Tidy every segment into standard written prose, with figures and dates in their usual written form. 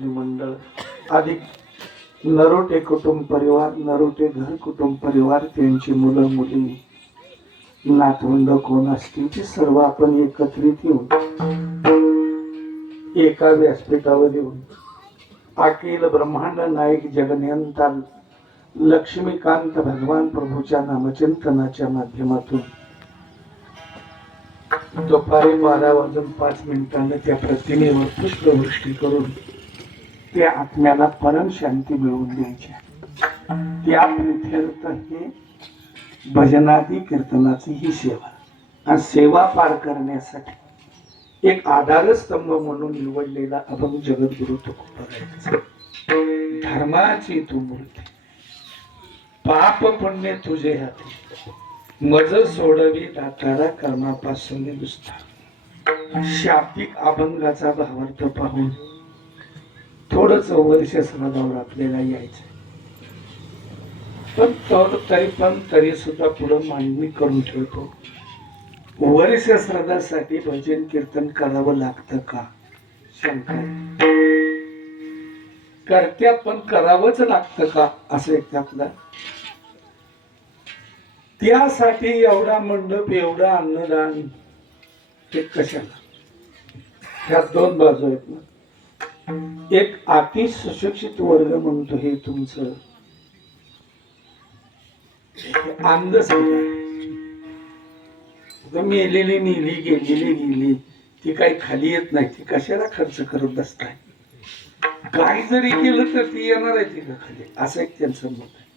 भजनी मंडळ अधिक नरोटे कुटुंब परिवार, नरोटे घर कुटुंब परिवार, त्यांची मुलं मुली नातवंड कोण असतील ते सर्व आपण एकत्रित येऊन एका व्यासपीठावर येऊन अखिल ब्रह्मांड नायक जगनियंता लक्ष्मीकांत भगवान प्रभूच्या नामचिंतनाच्या माध्यमातून दुपारी 12:05 त्या प्रतिमेवर पुष्पवृष्टी करून त्या आत्म्याला परम शांती मिळवून द्यायची. त्या प्रित्यर्थ हे भजनादी कीर्तनाची ही सेवा आणि सेवा पार करण्यासाठी एक आधारस्तंभ म्हणून निवडलेला अभंग जगद्गुरु तुकोबारायांचा. धर्माची तू मूर्ती, पाप पुण्य तुझे हाती, मज सोडवी दातारा कर्मापासून नुसता. शाब्दिक अभंगाचा भावार्थ पाहून थोडंच वर्ष श्रद्धावर आपल्याला यायचं, पण तरी सुद्धा पुढं मांडणी करून ठेवतो. वर्ष श्रद्धासाठी भजन कीर्तन करावं लागतं का? शंका करत्यात, पण करावंच लागतं का असं एक आपला. त्यासाठी एवढा मंडप, एवढा अन्नदान, हे कशाला? ह्या दोन बाजू आहेत ना. एक अति सुशिक्षित वर्ग म्हणतो हे तुमचं अंधश्रद्धा. मेलेली नेली, गेलेली गेली, ती काही खाली येत नाही, ती कशाला खर्च करत बसताय? काही जरी केलं तर ती येणार आहे ती का खाली, असं एक त्यांचं मत आहे.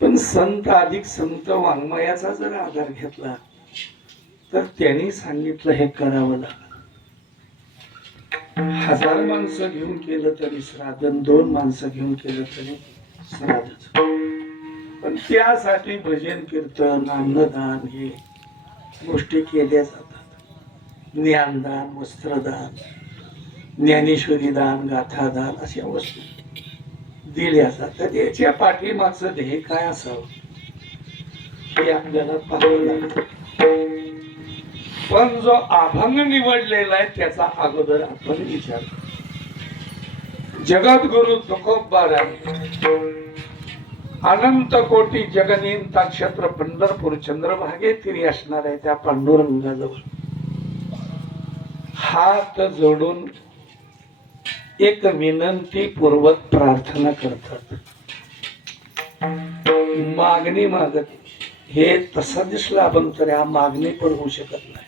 पण संत अधिक संत वाङ्मयाचा जर आधार घेतला तर त्यांनी सांगितलं हे करावं लागलं. 1000 माणसं घेऊन केलं तरी श्राद्ध, 2 माणसं घेऊन केलं तरी श्राद्धच. पण त्यासाठी भजन कीर्तन, अन्नदान हे गोष्टी केल्या जातात. ज्ञानदान, वस्त्रदान, ज्ञानेश्वरी दान, गाथादान अशा वस्तू दिल्या जातात. याच्या पाठीमागचं ध्येय काय असावं हे आपल्याला पाहावं लागेल. पण जो अभंग निवडलेला आहे त्याचा अगोदर आपण विचार. जगद्गुरु तुकोबाराय अनंत कोटी जगनियंता क्षेत्र पंढरपूर चंद्रभागे तिरी असणार आहे त्या पांडुरंगाजवळ हात जोडून एक विनंती पूर्वक प्रार्थना करतात, मागणी मागत. हे तसा दिसला अभंग तर हा मागणी पण होऊ शकत नाही.